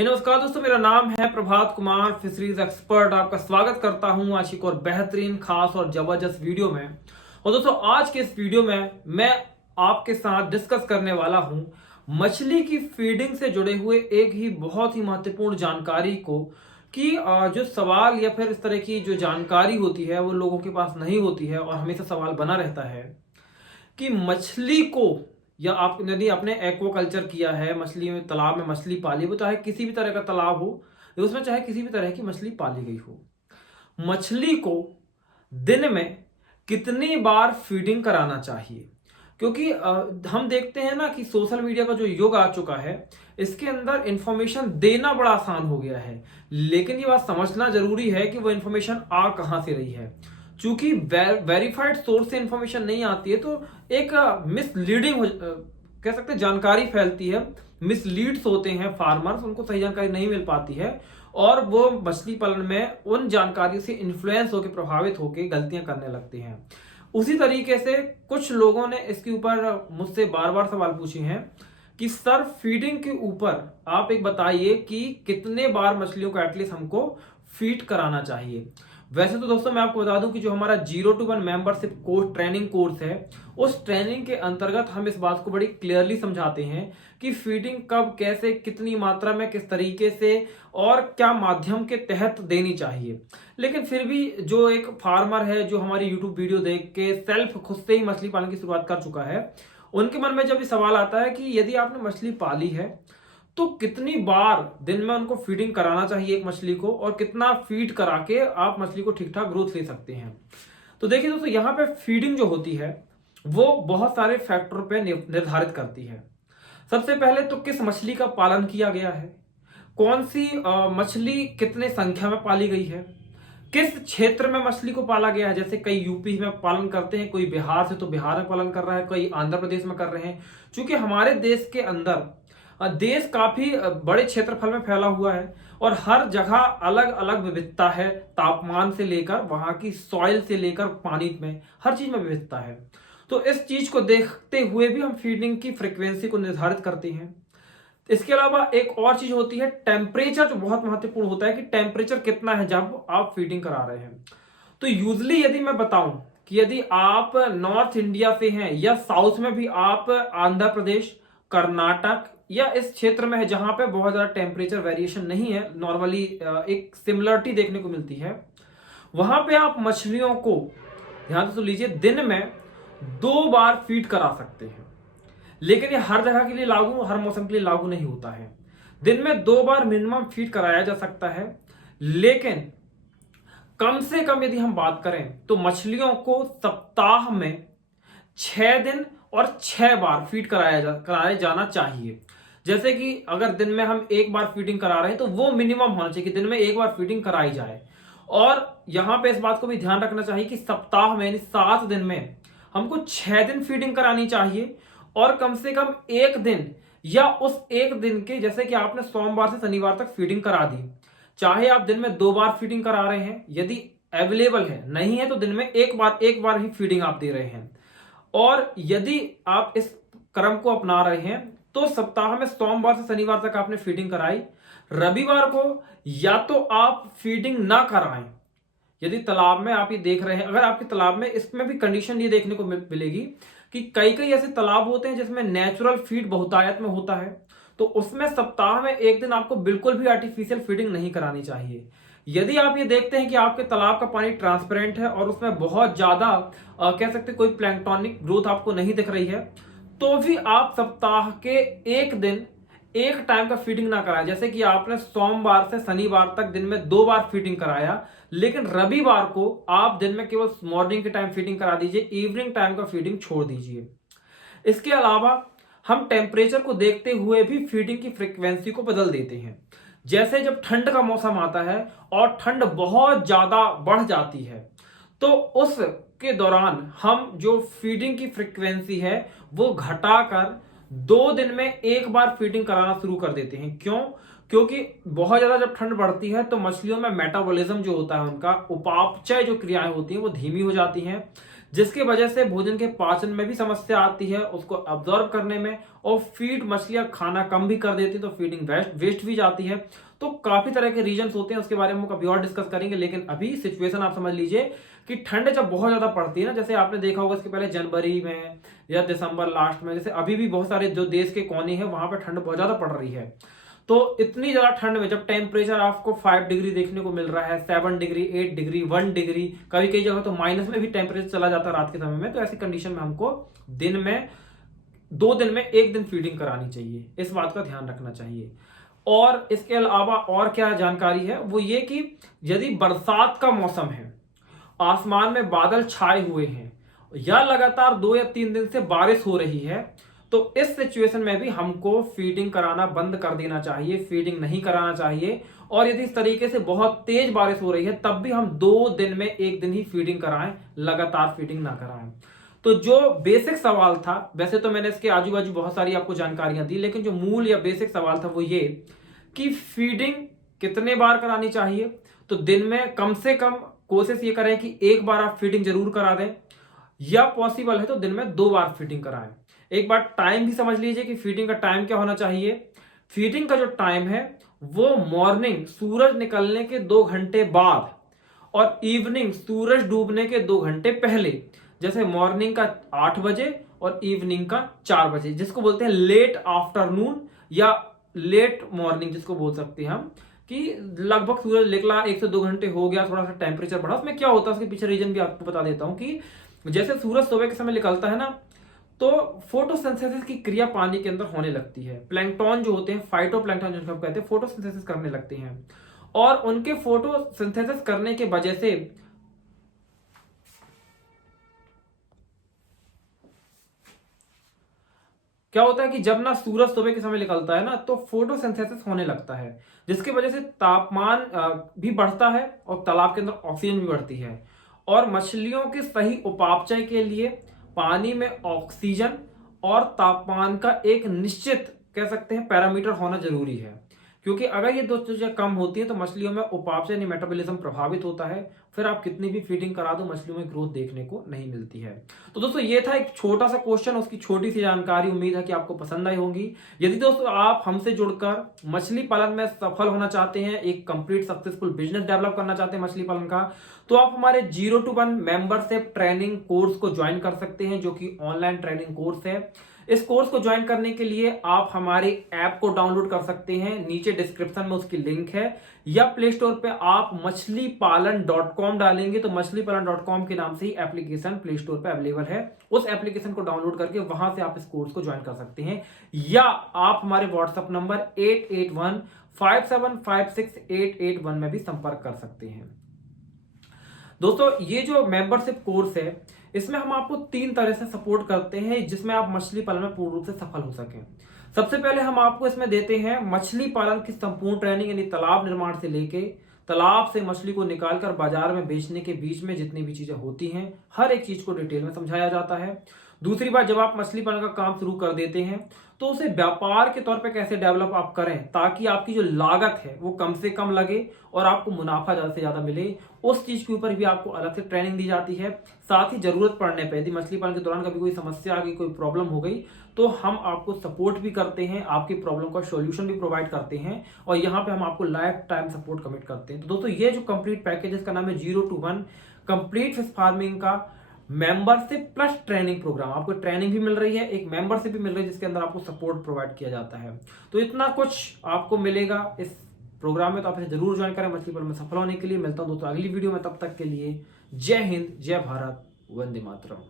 नमस्कार दोस्तों, मेरा नाम है प्रभात कुमार, फिशरीज एक्सपर्ट। आपका स्वागत करता हूं आज एक और बेहतरीन, खास और जबरदस्त वीडियो में। और दोस्तों, आज के इस वीडियो में मैं आपके साथ डिस्कस करने वाला हूं मछली की फीडिंग से जुड़े हुए एक ही बहुत ही महत्वपूर्ण जानकारी को कि जो सवाल या फिर इस तरह की जो जानकारी होती है वो लोगों के पास नहीं होती है और हमेशा सवाल बना रहता है कि मछली को, या आप यदि आपने एक्वाकल्चर किया है, मछली में तालाब में मछली पाली, वो चाहे किसी भी तरह का तालाब हो, या उसमें चाहे किसी भी तरह की मछली पाली गई हो, मछली को दिन में कितनी बार फीडिंग कराना चाहिए। क्योंकि हम देखते हैं ना कि सोशल मीडिया का जो युग आ चुका है, इसके अंदर इंफॉर्मेशन देना बड़ा आसान हो गया है, लेकिन ये बात समझना जरूरी है कि वो इंफॉर्मेशन आ कहां से रही है। चूंकि वेरीफाइड सोर्स से इंफॉर्मेशन नहीं आती है तो एक मिसलीडिंग कह सकते हैं जानकारी फैलती है। मिसलीड्स होते हैं फार्मर्स, उनको सही जानकारी नहीं मिल पाती है और वो मछली पालन में उन जानकारियों से इन्फ्लुएंस होकर, प्रभावित होकर गलतियां करने लगते हैं। उसी तरीके से कुछ लोगों ने इसके ऊपर मुझसे बार बार सवाल पूछे हैं कि सर, फीडिंग के ऊपर आप एक बताइए कि कितने बार मछलियों को एटलीस्ट हमको फीड कराना चाहिए। वैसे तो दोस्तों, मैं आपको बता दूं कि जो हमारा 0 to 1 membership course, training course है, उस ट्रेनिंग के अंतर्गत हम इस बात को बड़ी क्लियरली समझाते हैं कि फीडिंग कब, कैसे, कितनी मात्रा में, किस तरीके से और क्या माध्यम के तहत देनी चाहिए। लेकिन फिर भी जो एक फार्मर है जो हमारी यूट्यूब वीडियो देख के सेल्फ खुद से ही मछली पालन की शुरुआत कर चुका है, उनके मन में जब ये सवाल आता है कि यदि आपने मछली पाली है तो कितनी बार दिन में उनको फीडिंग कराना चाहिए एक मछली को, और कितना फीड करा के आप मछली को ठीक ठाक ग्रोथ ले सकते हैं। तो देखिए दोस्तों, यहाँ पे फीडिंग जो होती है वो बहुत सारे फैक्टर पे निर्धारित करती है। सबसे पहले तो किस मछली का पालन किया गया है, कौन सी मछली कितने संख्या में पाली गई है, किस क्षेत्र में मछली को पाला गया है। जैसे कई यूपी में पालन करते हैं, कोई बिहार से तो बिहार में पालन कर रहा है, कोई आंध्र प्रदेश में कर रहे हैं। क्योंकि हमारे देश के अंदर देश काफी बड़े क्षेत्रफल में फैला हुआ है और हर जगह अलग अलग विविधता है, तापमान से लेकर वहां की सॉइल से लेकर पानी में हर चीज में विविधता है। तो इस चीज को देखते हुए भी हम फीडिंग की फ्रीक्वेंसी को निर्धारित करते हैं। इसके अलावा एक और चीज होती है टेम्परेचर, जो बहुत महत्वपूर्ण होता है कि टेम्परेचर कितना है जब आप फीडिंग करा रहे हैं। तो यूजली यदि मैं बताऊं कि यदि आप नॉर्थ इंडिया से हैं या साउथ में भी, आप आंध्र प्रदेश, कर्नाटक या इस क्षेत्र में है जहां पे बहुत ज्यादा टेम्परेचर वेरिएशन नहीं है, नॉर्मली एक सिमिलरिटी देखने को मिलती है, वहां पे आप मछलियों को, ध्यान से सुन लीजिए, दिन में 2 बार फीड करा सकते हैं। लेकिन ये हर जगह के लिए लागू, हर मौसम के लिए लागू नहीं होता है। दिन में 2 बार मिनिमम फीड कराया जा सकता है, लेकिन कम से कम यदि हम बात करें तो मछलियों को सप्ताह में 6 दिन और 6 बार फीड कराया जाना चाहिए। जैसे कि अगर दिन में हम 1 बार फीडिंग करा रहे हैं तो वो मिनिमम होना चाहिए कि दिन में 1 बार फीडिंग कराई जाए। और यहां पे इस बात को भी ध्यान रखना चाहिए कि सप्ताह में, यानी 7 दिन में हमको 6 दिन फीडिंग करानी चाहिए और कम से कम 1 दिन या उस 1 दिन के, जैसे कि आपने सोमवार से शनिवार तक फीडिंग करा दी, चाहे आप दिन में 2 बार फीडिंग करा रहे हैं, यदि अवेलेबल है, नहीं है तो दिन में एक बार ही फीडिंग आप दे रहे हैं। और यदि आप इस क्रम को अपना रहे हैं तो सप्ताह में सोमवार से शनिवार तक आपने फीडिंग कराई, रविवार को या तो आप फीडिंग ना कराएं। यदि तालाब में आप ये देख रहे हैं, अगर आपके तालाब में, इसमें भी कंडीशन ये देखने को मिलेगी कि कई कई ऐसे तालाब होते हैं जिसमें नेचुरल फीड बहुतायत में होता है, तो उसमें सप्ताह में 1 दिन आपको बिल्कुल भी आर्टिफिशियल फीडिंग नहीं करानी चाहिए। यदि आप ये देखते हैं कि आपके तालाब का पानी ट्रांसपेरेंट है और उसमें बहुत ज्यादा कह सकते कोई प्लैंक्टोनिक ग्रोथ आपको नहीं दिख रही है, तो भी आप सप्ताह के 1 दिन, 1 टाइम का फीडिंग ना कराएं। जैसे कि आपने सोमवार से शनिवार तक दिन में 2 बार फीडिंग कराया, लेकिन रविवार को आप दिन में केवल मॉर्निंग के टाइम फीडिंग करा दीजिए, इवनिंग टाइम का फीडिंग छोड़ दीजिए। इसके अलावा हम टेम्परेचर को देखते हुए भी फीडिंग की फ्रीक्वेंसी को बदल देते हैं। जैसे जब ठंड का मौसम आता है और ठंड बहुत ज्यादा बढ़ जाती है, तो उसके दौरान हम जो फीडिंग की फ्रीक्वेंसी है वो घटाकर 2 दिन में 1 बार फीडिंग कराना शुरू कर देते हैं। क्यों? क्योंकि बहुत ज्यादा जब ठंड बढ़ती है तो मछलियों में मेटाबॉलिज्म जो होता है, उनका उपापचय जो क्रियाएं होती हैं वो धीमी हो जाती हैं, जिसकी वजह से भोजन के पाचन में भी समस्या आती है, उसको अब्जॉर्ब करने में, और फीड मछलियां खाना कम भी कर देती है तो फीडिंग वेस्ट भी जाती है। तो काफी तरह के रीजंस होते हैं, उसके बारे में हम कभी और डिस्कस करेंगे। लेकिन अभी सिचुएशन आप समझ लीजिए कि ठंड जब बहुत ज्यादा पड़ती है ना, जैसे आपने देखा होगा इसके पहले जनवरी में या दिसंबर लास्ट में, जैसे अभी भी बहुत सारे जो देश के कोने हैं वहां पर ठंड बहुत ज्यादा पड़ रही है। तो इतनी ज्यादा ठंड में जब टेम्परेचर आपको 5 डिग्री देखने को मिल रहा है, 7 डिग्री, 8 डिग्री, 1 डिग्री, कभी कई जगह तो माइनस में भी टेम्परेचर चला जाता है रात के समय में, तो ऐसी कंडीशन में हमको दिन में 2 दिन में 1 दिन फीडिंग करानी चाहिए। इस बात का ध्यान रखना चाहिए। और इसके अलावा और क्या जानकारी है, वो ये कि यदि बरसात का मौसम है, आसमान में बादल छाए हुए हैं या लगातार 2 या 3 दिन से बारिश हो रही है, तो इस सिचुएशन में भी हमको फीडिंग कराना बंद कर देना चाहिए, फीडिंग नहीं कराना चाहिए। और यदि इस तरीके से बहुत तेज बारिश हो रही है तब भी हम 2 दिन में 1 दिन ही फीडिंग कराएं, लगातार फीडिंग ना कराएं। तो जो बेसिक सवाल था, वैसे तो मैंने इसके आजू बाजू बहुत सारी आपको जानकारियां दी, लेकिन जो मूल या बेसिक सवाल था वो ये कि फीडिंग कितने बार करानी चाहिए। तो दिन में कम से कम कोशिश ये करें कि 1 बार आप फीडिंग जरूर करा दें, या पॉसिबल है तो दिन में 2 बार फीडिंग कराएं। एक बार टाइम भी समझ लीजिए कि फीडिंग का टाइम क्या होना चाहिए। फीडिंग का जो टाइम है वो मॉर्निंग सूरज निकलने के 2 घंटे बाद और इवनिंग सूरज डूबने के 2 घंटे पहले। जैसे मॉर्निंग का 8 बजे और इवनिंग का 4 बजे, जिसको बोलते हैं लेट आफ्टरनून या लेट मॉर्निंग, जिसको बोल सकते हैं हम, कि लगभग सूरज निकला 1 से 2 घंटे हो गया, थोड़ा सा टेम्परेचर बढ़ा। उसमें क्या होता है उसके पीछे रीजन भी आपको बता देता हूं कि जैसे सूरज सुबह के समय निकलता है ना, तो फोटोसिंथेसिस की क्रिया पानी के अंदर होने लगती है। प्लैंकटन जो होते हैं, फाइटोप्लैंकटन जिनको हम कहते हैं, फोटोसिंथेसिस करने लगते हैं, और उनके फोटोसिंथेसिस करने के वजह से क्या होता है कि जब ना सूरज सुबह के समय निकलता है ना, तो फोटोसिंथेसिस होने लगता है, जिसकी वजह से तापमान भी बढ़ता है और तालाब के अंदर ऑक्सीजन भी बढ़ती है। और मछलियों के सही उपापचय के लिए पानी में ऑक्सीजन और तापमान का एक निश्चित, कह सकते हैं, पैरामीटर होना जरूरी है। क्योंकि अगर ये 2 चीजें कम होती है तो मछलियों में उपापचय यानी मेटाबॉलिज्म प्रभावित होता है, फिर आप कितनी भी फीडिंग करा दो मछलियों में ग्रोथ देखने को नहीं मिलती है। तो दोस्तों ये था एक छोटा सा क्वेश्चन, उसकी छोटी सी जानकारी, उम्मीद है कि आपको पसंद आई होगी। यदि दोस्तों आप हमसे जुड़कर मछली पालन में सफल होना चाहते हैं, एक कंप्लीट सक्सेसफुल बिजनेस डेवलप करना चाहते हैं मछली पालन का, तो आप हमारे 0 to 1 मेंबरशिप ट्रेनिंग कोर्स को ज्वाइन कर सकते हैं, जो कि ऑनलाइन ट्रेनिंग कोर्स है। इस कोर्स को ज्वाइन करने के लिए आप हमारे ऐप को डाउनलोड कर सकते हैं, नीचे डिस्क्रिप्शन में उसकी लिंक है, या प्ले स्टोर पे आप मछलीपालन.com डालेंगे तो मछलीपालन.com के नाम से ही एप्लीकेशन प्ले स्टोर पे अवेलेबल है। उस एप्लीकेशन को डाउनलोड करके वहां से आप इस कोर्स को ज्वाइन कर सकते हैं, या आप हमारे व्हाट्सएप नंबर 8815756881 में भी संपर्क कर सकते हैं। दोस्तों ये जो मेंबरशिप कोर्स है, इसमें हम आपको 3 तरह से सपोर्ट करते हैं, जिसमें आप मछली पालन में पूर्ण रूप से सफल हो सकें। सबसे पहले हम आपको इसमें देते हैं मछली पालन की संपूर्ण ट्रेनिंग, यानी तालाब निर्माण से लेके तालाब से मछली को निकालकर बाजार में बेचने के बीच में जितनी भी चीजें होती हैं, हर एक चीज को डिटेल में समझाया जाता है। दूसरी बात, जब आप मछली पालन का काम शुरू कर देते हैं तो उसे व्यापार के तौर पे कैसे डेवलप आप करें ताकि आपकी जो लागत है वो कम से कम लगे और आपको मुनाफा ज्यादा से ज्यादा मिले, उस चीज के ऊपर भी आपको अलग से ट्रेनिंग दी जाती है। साथ ही जरूरत पड़ने पर यदि मछली पालन के दौरान कभी कोई समस्या आ गई, कोई प्रॉब्लम हो गई, तो हम आपको सपोर्ट भी करते हैं, आपकी प्रॉब्लम का सॉल्यूशन भी प्रोवाइड करते हैं, और यहाँ पे हम आपको लाइफ टाइम सपोर्ट कमिट करते हैं। तो दोस्तों ये जो कंप्लीट पैकेज, इसका नाम है 0 to 1 कंप्लीट फिश फार्मिंग का मेंबरशिप प्लस ट्रेनिंग प्रोग्राम। आपको ट्रेनिंग भी मिल रही है, एक मेंबरशिप भी मिल रही है, जिसके अंदर आपको सपोर्ट प्रोवाइड किया जाता है। तो इतना कुछ आपको मिलेगा इस प्रोग्राम में, तो आप इसे जरूर ज्वाइन करें मछली पालन में सफल होने के लिए। मिलता हूं दोस्तों अगली वीडियो में, तब तक के लिए जय हिंद, जय भारत, वंदे मातरम।